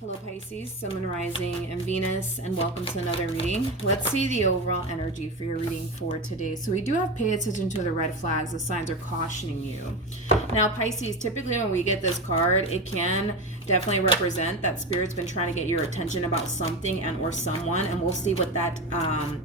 Hello Pisces, Sun, Moon, Rising, and Venus, and welcome to another reading. Let's see the overall energy for your reading for today. So we do have pay attention to the red flags. The signs are cautioning you. Now Pisces, typically when we get this card, it can definitely represent that Spirit's been trying to get your attention about something and or someone, and we'll see what that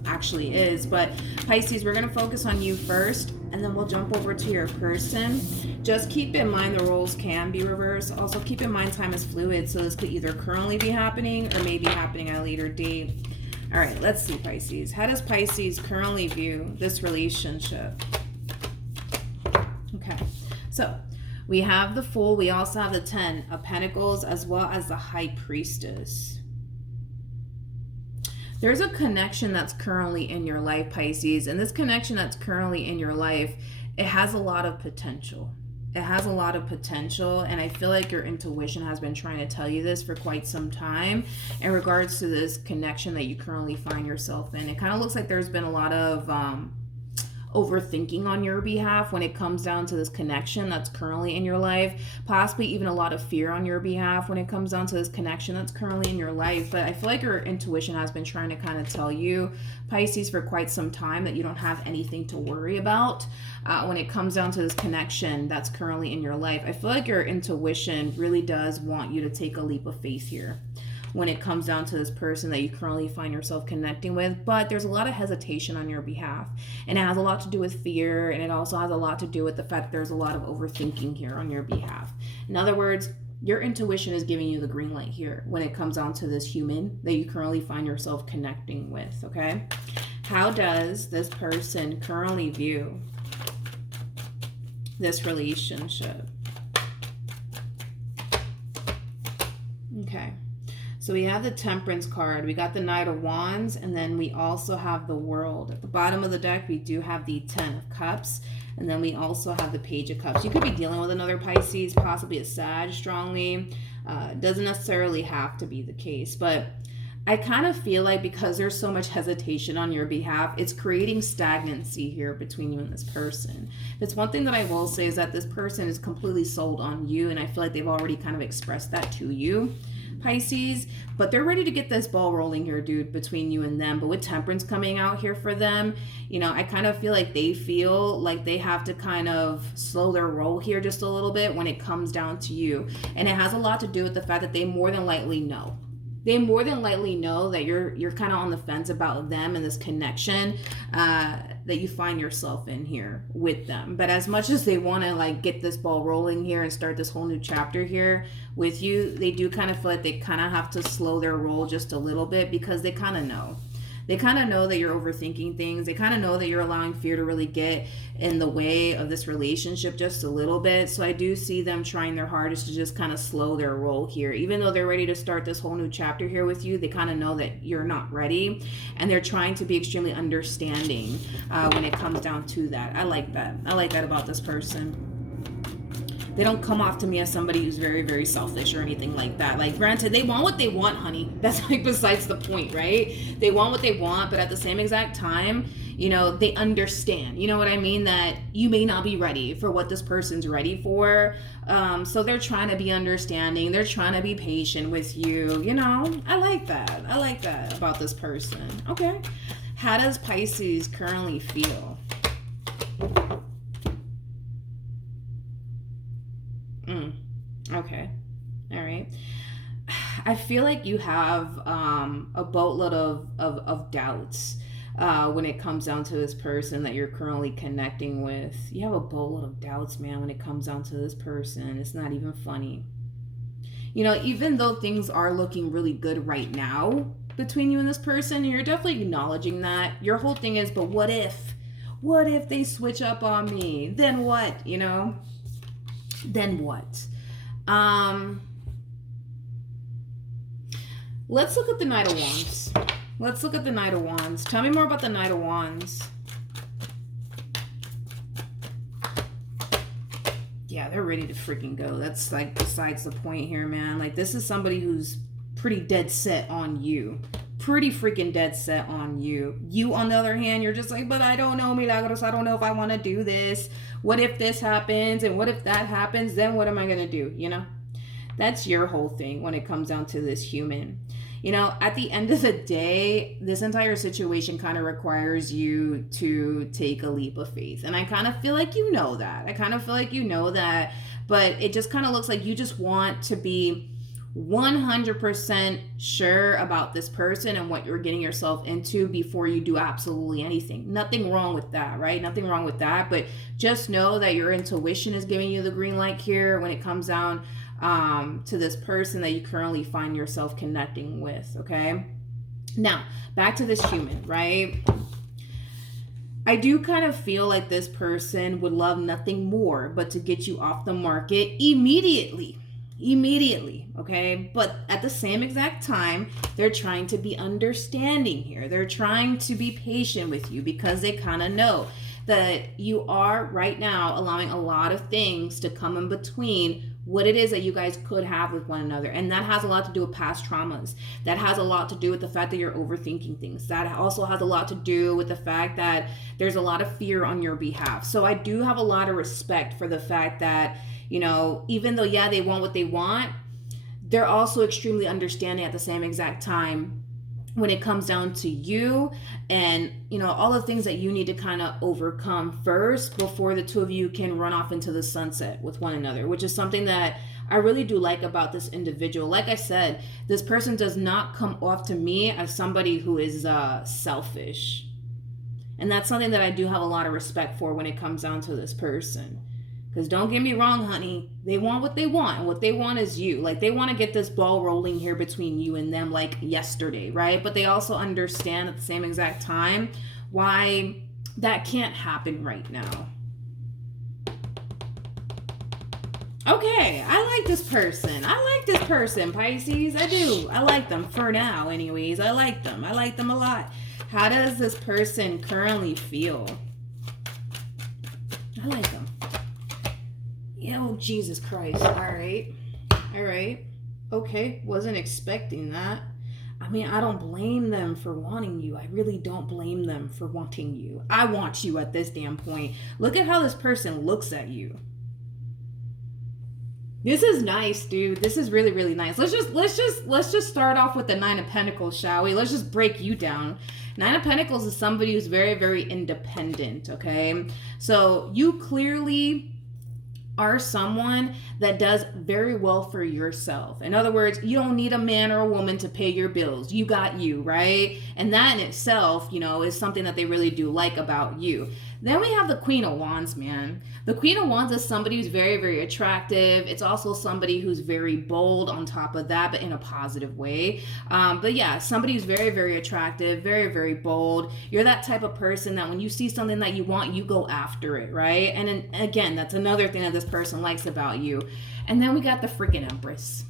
actually is. But Pisces, we're going to focus on you first, and then we'll jump over to your person. Just keep in mind the roles can be reversed. Also keep in mind time is fluid, so this could either currently be happening or maybe happening at a later date. All right, let's see Pisces. How does Pisces currently view this relationship? Okay, so we have the Fool. We also have the 10 of Pentacles as well as the High Priestess. There's a connection that's currently in your life, Pisces, and this connection that's currently in your life, it has a lot of potential. It has a lot of potential, and I feel like your intuition has been trying to tell you this for quite some time in regards to this connection that you currently find yourself in. It kind of looks like there's been a lot of overthinking on your behalf when it comes down to this connection that's currently in your life, possibly even a lot of fear on your behalf when it comes down to this connection that's currently in your life. But I feel like your intuition has been trying to kind of tell you, Pisces, for quite some time that you don't have anything to worry about when it comes down to this connection that's currently in your life. I feel like your intuition really does want you to take a leap of faith here when it comes down to this person that you currently find yourself connecting with, but there's a lot of hesitation on your behalf, and it has a lot to do with fear, and it also has a lot to do with the fact that there's a lot of overthinking here on your behalf. In other words, your intuition is giving you the green light here when it comes down to this human that you currently find yourself connecting with, okay? How does this person currently view this relationship? Okay. So we have the Temperance card, we got the Knight of Wands, and then we also have the World. At the bottom of the deck, we do have the 10 of Cups, and then we also have the Page of Cups. You could be dealing with another Pisces, possibly a Sag strongly. Doesn't necessarily have to be the case, but I kind of feel like because there's so much hesitation on your behalf, it's creating stagnancy here between you and this person. It's one thing that I will say is that this person is completely sold on you, and I feel like they've already kind of expressed that to you, Pisces, but they're ready to get this ball rolling here, dude, between you and them. But with Temperance coming out here for them, you know, I kind of feel like they feel like they have to kind of slow their roll here just a little bit when it comes down to you. And it has a lot to do with the fact that they more than likely know. They more than likely know that you're kind of on the fence about them and this connection that you find yourself in here with them. But as much as they want to like get this ball rolling here and start this whole new chapter here with you, they do kind of feel like they kind of have to slow their roll just a little bit because they kind of know. They kind of know that you're overthinking things. They kind of know that you're allowing fear to really get in the way of this relationship just a little bit. So I do see them trying their hardest to just kind of slow their roll here. Even though they're ready to start this whole new chapter here with you, they kind of know that you're not ready. And they're trying to be extremely understanding when it comes down to that. I like that. I like that about this person. They don't come off to me as somebody who's very, very selfish or anything like that. Like, granted, they want what they want, honey. That's like besides the point, right? They want what they want, but at the same exact time, you know, they understand. You know what I mean? That you may not be ready for what this person's ready for. So they're trying to be understanding. They're trying to be patient with you. You know, I like that. I like that about this person. Okay. How does Pisces currently feel? Okay. All right. I feel like you have a boatload of doubts when it comes down to this person that you're currently connecting with. You have a boatload of doubts, man, when it comes down to this person. It's not even funny. You know, even though things are looking really good right now between you and this person, you're definitely acknowledging that. Your whole thing is, but what if? What if they switch up on me? Then what, you know? Then what? Let's look at the Knight of Wands. Let's look at the Knight of Wands. Tell me more about the Knight of Wands. Yeah, they're ready to freaking go. That's like besides the point here, man. Like, this is somebody who's pretty dead set on you. Pretty freaking dead set on you. You, on the other hand, you're just like, but I don't know, Milagros. I don't know if I want to do this. What if this happens? And what if that happens? Then what am I going to do? You know? That's your whole thing when it comes down to this human. You know, at the end of the day, this entire situation kind of requires you to take a leap of faith. And I kind of feel like you know that. I kind of feel like you know that, but it just kind of looks like you just want to be 100% sure about this person and what you're getting yourself into before you do absolutely anything. Nothing wrong with that, right? Nothing wrong with that, but just know that your intuition is giving you the green light here when it comes down to this person that you currently find yourself connecting with, okay? Now, back to this human, right? I do kind of feel like this person would love nothing more but to get you off the market immediately, okay? But at the same exact time, they're trying to be understanding here. They're trying to be patient with you because they kind of know that you are right now allowing a lot of things to come in between what it is that you guys could have with one another. And that has a lot to do with past traumas. That has a lot to do with the fact that you're overthinking things. That also has a lot to do with the fact that there's a lot of fear on your behalf. So I do have a lot of respect for the fact that, you know, even though, yeah, they want what they want, they're also extremely understanding at the same exact time when it comes down to you and, you know, all the things that you need to kind of overcome first before the two of you can run off into the sunset with one another, which is something that I really do like about this individual. Like I said, this person does not come off to me as somebody who is selfish. And that's something that I do have a lot of respect for when it comes down to this person. Because don't get me wrong, honey, they want what they want. And what they want is you. Like, they want to get this ball rolling here between you and them like yesterday, right? But they also understand at the same exact time why that can't happen right now. Okay, I like this person. Pisces. I do. I like them for now, anyways. I like them a lot. How does this person currently feel? I like them. Oh, Jesus Christ. All right. Okay, wasn't expecting that. I mean, I don't blame them for wanting you. I really don't blame them for wanting you. I want you at this damn point. Look at how this person looks at you. This is nice, dude. This is really, really nice. Let's just start off with the Nine of Pentacles, shall we? Let's just break you down. Nine of Pentacles is somebody who's very, very independent, okay? So you clearly are someone that does very well for yourself. In other words, you don't need a man or a woman to pay your bills. You got you, right? And that in itself, you know, is something that they really do like about you. Then we have the Queen of Wands, man. The Queen of Wands is somebody who's very, very attractive. It's also somebody who's very bold on top of that, but in a positive way. But yeah, somebody who's very, very attractive, very, very bold. You're that type of person that when you see something that you want, you go after it, right? And then, again, that's another thing that this person likes about you. And then we got the freaking Empress.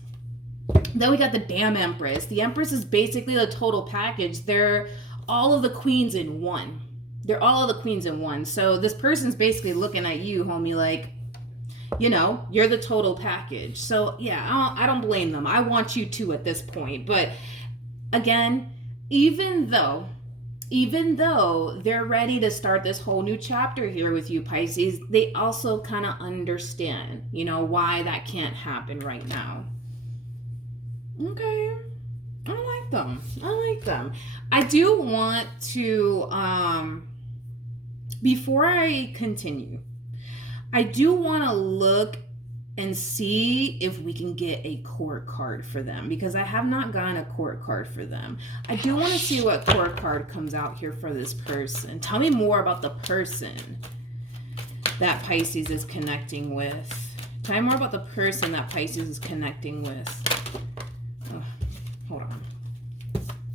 Then we got the damn Empress. The Empress is basically the total package. They're all of the queens in one. They're all of the queens in one. So this person's basically looking at you, homie, like, you know, you're the total package. So yeah, I don't blame them. I want you too at this point. But again, even though they're ready to start this whole new chapter here with you, Pisces, they also kind of understand, you know, why that can't happen right now. Okay. I like them. I do want to, before I continue, I do want to look and see if we can get a court card for them, because I have not gotten a court card for them. I do want to see what court card comes out here for this person. Tell me more about the person that Pisces is connecting with. Tell me more about the person that Pisces is connecting with. Oh, hold on.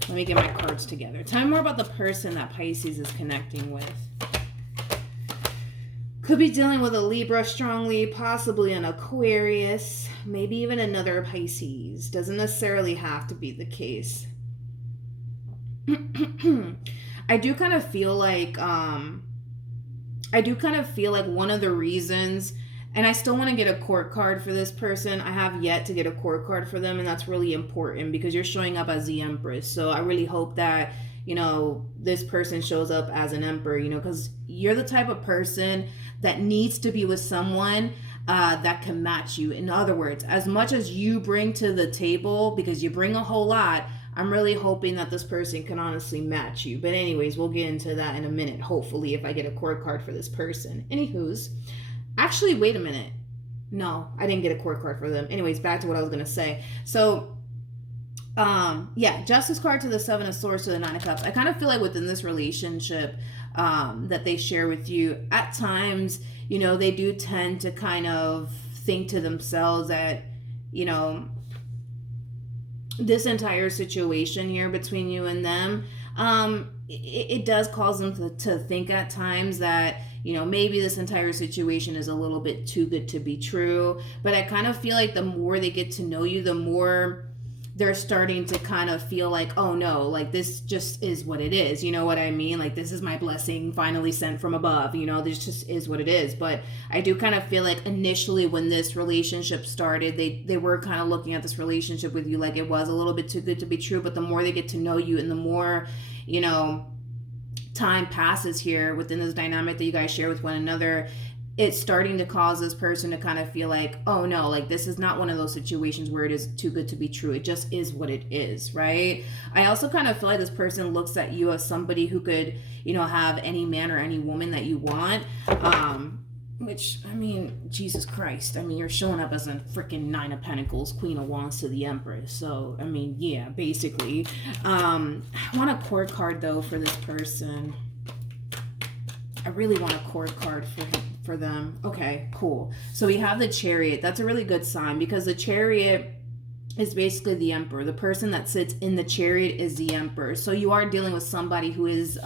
Let me get my cards together. Tell me more about the person that Pisces is connecting with. Could be dealing with a Libra strongly, possibly an Aquarius, maybe even another Pisces. Doesn't necessarily have to be the case. I do kind of feel like one of the reasons, and I still want to get a court card for this person. I have yet to get a court card for them, and that's really important because you're showing up as the Empress. So I really hope that, you know, this person shows up as an Emperor, you know, because you're the type of person that needs to be with someone that can match you. In other words, as much as you bring to the table, because you bring a whole lot, I'm really hoping that this person can honestly match you. But anyways, we'll get into that in a minute, hopefully, if I get a court card for this person. Anywho's, actually, wait a minute. No, I didn't get a court card for them. Anyways, back to what I was going to say. So, yeah, Justice card to the Seven of Swords to the Nine of Cups. I kind of feel like within this relationship that they share with you, at times, you know, they do tend to kind of think to themselves that, you know, this entire situation here between you and them, it does cause them to think at times that, you know, maybe this entire situation is a little bit too good to be true. But I kind of feel like the more they get to know you, the more they're starting to kind of feel like, oh no, like this just is what it is. You know what I mean? Like, this is my blessing finally sent from above. You know, this just is what it is. But I do kind of feel like initially when this relationship started, they were kind of looking at this relationship with you like it was a little bit too good to be true. But the more they get to know you and the more, you know, time passes here within this dynamic that you guys share with one another, it's starting to cause this person to kind of feel like, oh no, like this is not one of those situations where it is too good to be true. It just is what it is, right? I also kind of feel like this person looks at you as somebody who could, you know, have any man or any woman that you want. Which, I mean, Jesus Christ. I mean, you're showing up as a freaking Nine of Pentacles, Queen of Wands to the Empress. So, I mean, yeah, basically. I want a court card, though, for this person. I really want a court card for them. Okay, cool. So we have the Chariot. That's a really good sign because the Chariot is basically the Emperor. The person that sits in the Chariot is the Emperor. So you are dealing with somebody who is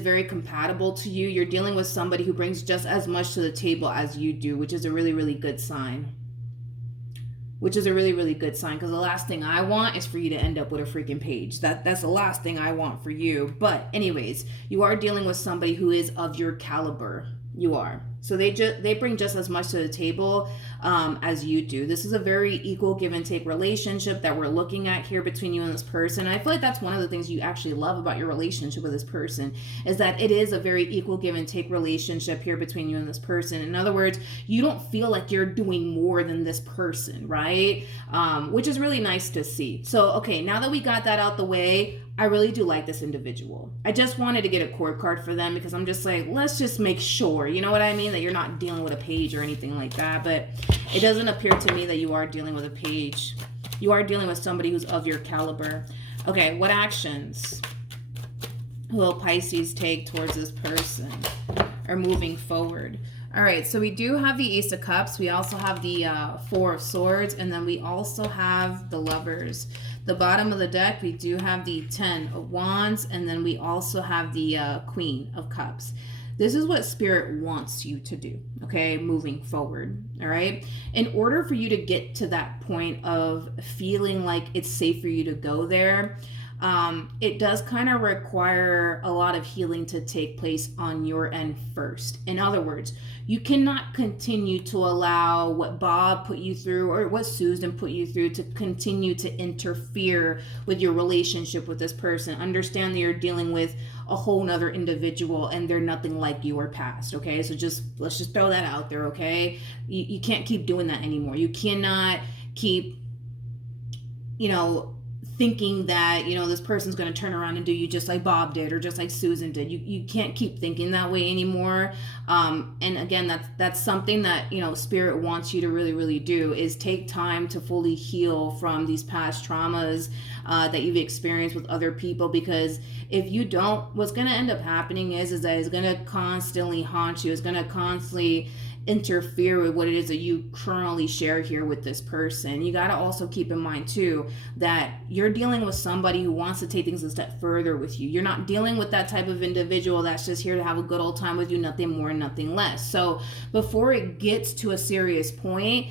very compatible to you. You're dealing with somebody who brings just as much to the table as you do, which is a really, really good sign. Because the last thing I want is for you to end up with a freaking page. That's the last thing I want for you. But anyways, you are dealing with somebody who is of your caliber. You are. So they bring just as much to the table as you do. This is a very equal give and take relationship that we're looking at here between you and this person. And I feel like that's one of the things you actually love about your relationship with this person is that it is a very equal give and take relationship here between you and this person. In other words, you don't feel like you're doing more than this person, right? Which is really nice to see. So, okay, now that we got that out the way, I really do like this individual. I just wanted to get a court card for them because I'm just like, let's just make sure, you know what I mean, that you're not dealing with a page or anything like that. But it doesn't appear to me that you are dealing with a page. You are dealing with somebody who's of your caliber. Okay, what actions will Pisces take towards this person or moving forward? All right, so we do have the Ace of Cups. We also have the Four of Swords, and then we also have the Lovers. The bottom of the deck, we do have the Ten of Wands, and then we also have the Queen of Cups. This is what Spirit wants you to do, okay, moving forward, all right? In order for you to get to that point of feeling like it's safe for you to go there, it does kind of require a lot of healing to take place on your end first. In other words, you cannot continue to allow what Bob put you through or what Susan put you through to continue to interfere with your relationship with this person. Understand that you're dealing with a whole nother individual and they're nothing like you or past, okay? So let's just throw that out there, okay? You can't keep doing that anymore. You cannot keep, thinking that, this person's going to turn around and do you just like Bob did or just like Susan did. You can't keep thinking that way anymore. And again, that's something that, Spirit wants you to really, really do is take time to fully heal from these past traumas that you've experienced with other people. Because if you don't, what's going to end up happening is that it's going to constantly haunt you. It's going to constantly interfere with what it is that you currently share here with this person. You got to also keep in mind too that you're dealing with somebody who wants to take things a step further with you. You're not dealing with that type of individual that's just here to have a good old time with you, nothing more, nothing less. So before it gets to a serious point,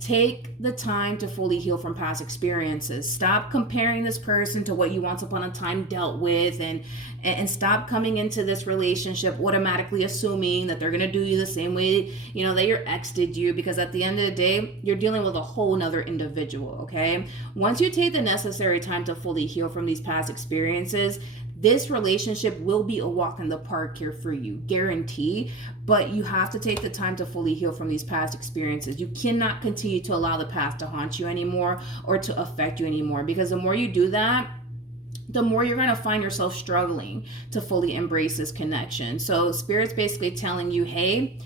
take the time to fully heal from past experiences. Stop comparing this person to what you once upon a time dealt with, and stop coming into this relationship automatically assuming that they're going to do you the same way, that your ex did you, because at the end of the day, you're dealing with a whole nother individual, okay? Once you take the necessary time to fully heal from these past experiences, This relationship will be a walk in the park here for you, guarantee. But you have to take the time to fully heal from these past experiences. You cannot continue to allow the past to haunt you anymore or to affect you anymore, because the more you do that, the more you're going to find yourself struggling to fully embrace this connection. So Spirit's basically telling you, hey,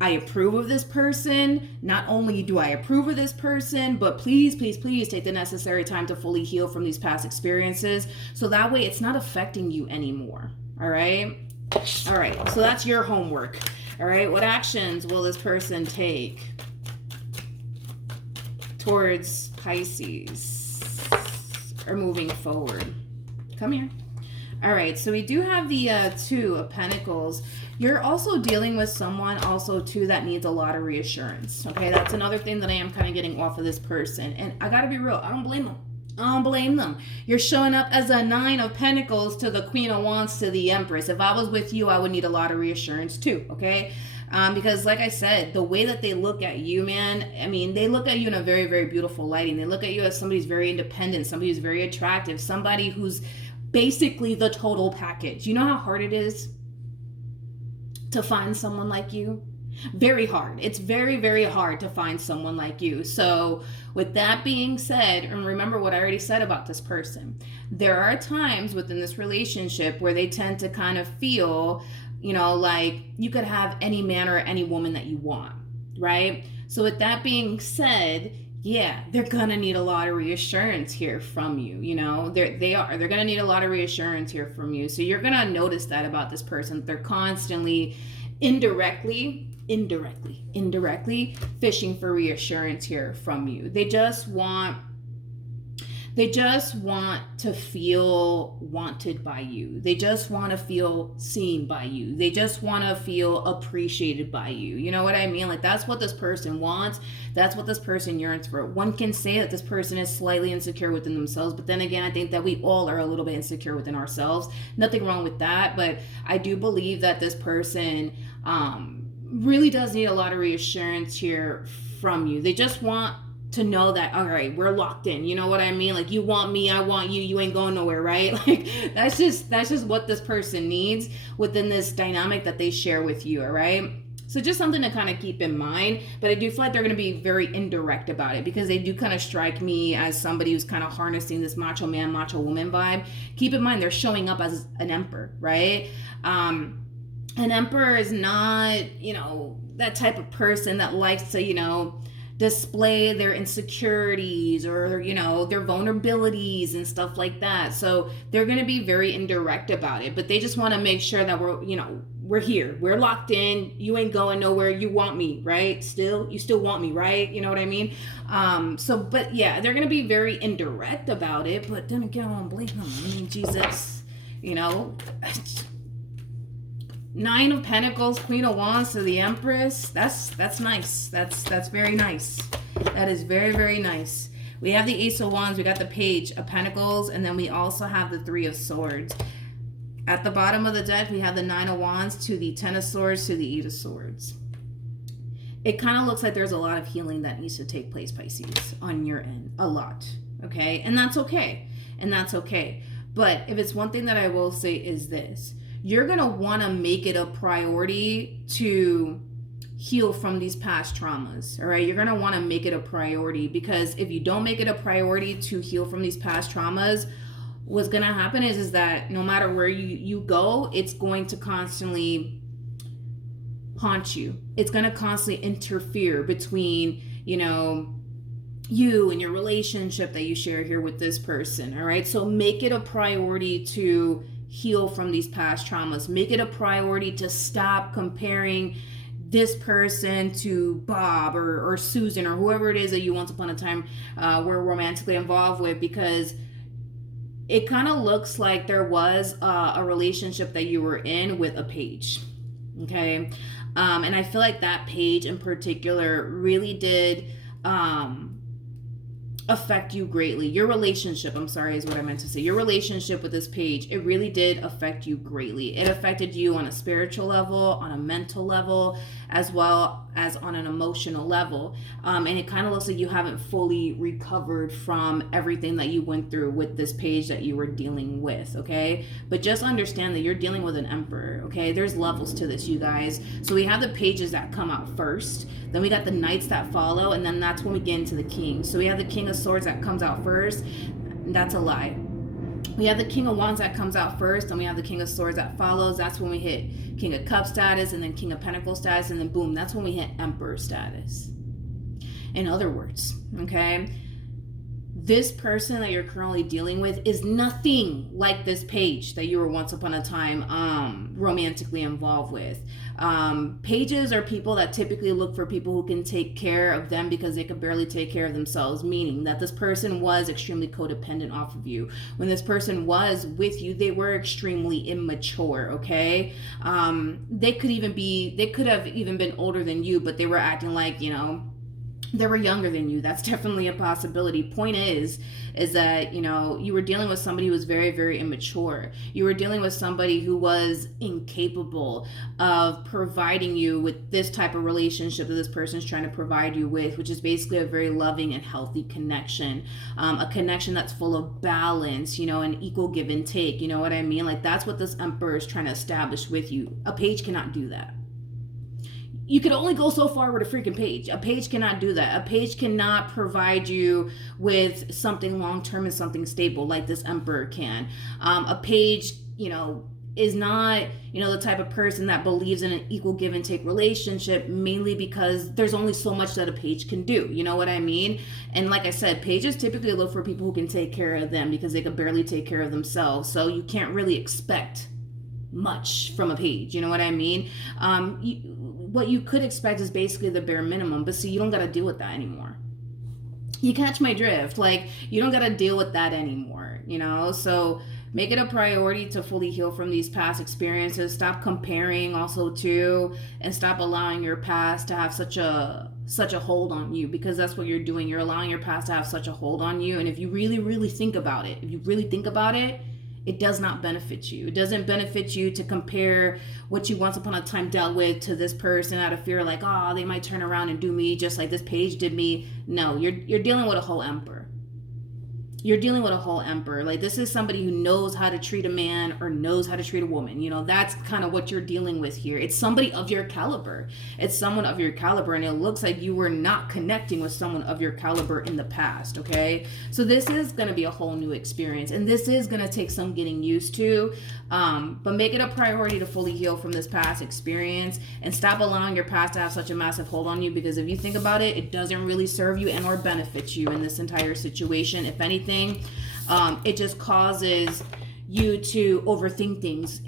I approve of this person. Not only do I approve of this person, but please, please, please take the necessary time to fully heal from these past experiences. So that way it's not affecting you anymore. All right. All right. So that's your homework. All right. What actions will this person take towards Pisces or moving forward? Come here. All right, so we do have the Two of Pentacles. You're also dealing with someone also too that needs a lot of reassurance. Okay, that's another thing that I am kind of getting off of this person. And I gotta be real, I don't blame them. I don't blame them. You're showing up as a Nine of Pentacles to the Queen of Wands to the Empress. If I was with you, I would need a lot of reassurance too, okay? Because like I said, the way that they look at you, man, I mean, they look at you in a very, very beautiful lighting. They look at you as somebody who's very independent, somebody who's very attractive, somebody who's basically the total package. You know how hard it is to find someone like you? Very hard. It's very, very hard to find someone like you. So with that being said, and remember what I already said about this person, there are times within this relationship where they tend to kind of feel, you know, like you could have any man or any woman that you want, right? So with that being said, yeah, they're gonna need a lot of reassurance here from you. You know, they're gonna need a lot of reassurance here from you. So you're gonna notice that about this person. They're constantly indirectly fishing for reassurance here from you. They just want to feel wanted by you. They just want to feel seen by you. They just want to feel appreciated by you. You know what I mean? Like, that's what this person wants. That's what this person yearns for. One can say that this person is slightly insecure within themselves, but then again, I think that we all are a little bit insecure within ourselves. Nothing wrong with that, but I do believe that this person really does need a lot of reassurance here from you. They just want to know that, all right, we're locked in. You know what I mean? Like, you want me, I want you, you ain't going nowhere, right? Like, that's just what this person needs within this dynamic that they share with you, all right? So just something to kind of keep in mind. But I do feel like they're going to be very indirect about it, because they do kind of strike me as somebody who's kind of harnessing this macho man, macho woman vibe. Keep in mind, they're showing up as an emperor, right? An emperor is not, you know, that type of person that likes to, you know, display their insecurities or, you know, their vulnerabilities and stuff like that. So they're going to be very indirect about it, but they just want to make sure that we're, you know, we're here, we're locked in, you ain't going nowhere, you want me, right? You still want me, right? You know what I mean? But yeah, they're going to be very indirect about it, but then again, I don't blame them. I mean, Jesus, you know, Nine of Pentacles, Queen of Wands to the Empress. That's nice. That's very nice. That is very, very nice. We have the Ace of Wands, we got the Page of Pentacles, and then we also have the Three of Swords. At the bottom of the deck, we have the Nine of Wands to the Ten of Swords to the Eight of Swords. It kind of looks like there's a lot of healing that needs to take place, Pisces, on your end. A lot. Okay? And that's okay. But if it's one thing that I will say is this: you're going to want to make it a priority to heal from these past traumas, all right? You're going to want to make it a priority, because if you don't make it a priority to heal from these past traumas, what's going to happen is that no matter where you go, it's going to constantly haunt you. It's going to constantly interfere between, you know, you and your relationship that you share here with this person, all right? So make it a priority to heal from these past traumas. Make it a priority to stop comparing this person to Bob or Susan or whoever it is that you once upon a time were romantically involved with, because it kind of looks like there was a relationship that you were in with a page, okay? And I feel like that page in particular really did affect you greatly. Your relationship, I'm sorry, is what I meant to say. Your relationship with this page, it really did affect you greatly. It affected you on a spiritual level, on a mental level, as well as on an emotional level. And it kind of looks like you haven't fully recovered from everything that you went through with this page that you were dealing with, okay? But just understand that you're dealing with an emperor, okay? There's levels to this, you guys. So we have the pages that come out first, then we got the knights that follow, and then that's when we get into the king. So we have the king of swords that comes out first. That's a lie. We have the king of wands that comes out first, and we have the king of swords that follows. That's when we hit king of cups status, and then king of pentacles status, and then boom, that's when we hit emperor status. In other words, okay, this person that you're currently dealing with is nothing like this page that you were once upon a time romantically involved with. Pages are people that typically look for people who can take care of them because they could barely take care of themselves, meaning that this person was extremely codependent off of you. When this person was with you, they were extremely immature, okay? They could have even been older than you, but they were acting like, you know, they were younger than you. That's definitely a possibility. Point is that, you know, you were dealing with somebody who was very, very immature. You were dealing with somebody who was incapable of providing you with this type of relationship that this person's trying to provide you with, which is basically a very loving and healthy connection. A connection that's full of balance, you know, and equal give and take. You know what I mean? Like, that's what this emperor is trying to establish with you. A page cannot do that. You could only go so far with a freaking page. A page cannot do that. A page cannot provide you with something long-term and something stable like this emperor can. A page, you know, is not, you know, the type of person that believes in an equal give and take relationship, mainly because there's only so much that a page can do. You know what I mean? And like I said, pages typically look for people who can take care of them because they could barely take care of themselves. So you can't really expect much from a page. You know what I mean? What you could expect is basically the bare minimum, but see, you don't got to deal with that anymore. You catch my drift? Like, you don't got to deal with that anymore, you know? So make it a priority to fully heal from these past experiences. Stop comparing also too, and stop allowing your past to have such a hold on you, because that's what you're doing. You're allowing your past to have such a hold on you. And if you really, really think about it, it does not benefit you. It doesn't benefit you to compare what you once upon a time dealt with to this person out of fear, like, oh, they might turn around and do me just like this page did me. No, you're dealing with a whole emperor. You're dealing with a whole emperor. Like, this is somebody who knows how to treat a man or knows how to treat a woman. You know, that's kind of what you're dealing with here. It's somebody of your caliber. It's someone of your caliber, and it looks like you were not connecting with someone of your caliber in the past, okay? So this is going to be a whole new experience, and this is going to take some getting used to, but make it a priority to fully heal from this past experience and stop allowing your past to have such a massive hold on you, because if you think about it, it doesn't really serve you and or benefit you in this entire situation. If anything, it just causes you to overthink things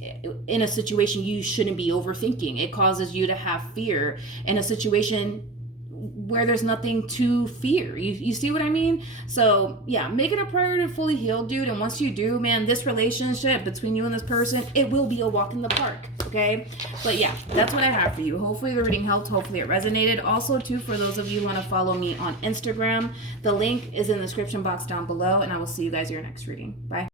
in a situation you shouldn't be overthinking. It causes you to have fear in a situation where there's nothing to fear. You see what I mean? So yeah, make it a priority to fully heal, dude. And once you do, man, this relationship between you and this person, it will be a walk in the park, okay? But yeah, that's what I have for you. Hopefully the reading helped. Hopefully it resonated. Also too, for those of you who want to follow me on Instagram, the link is in the description box down below, and I will see you guys in your next reading. Bye.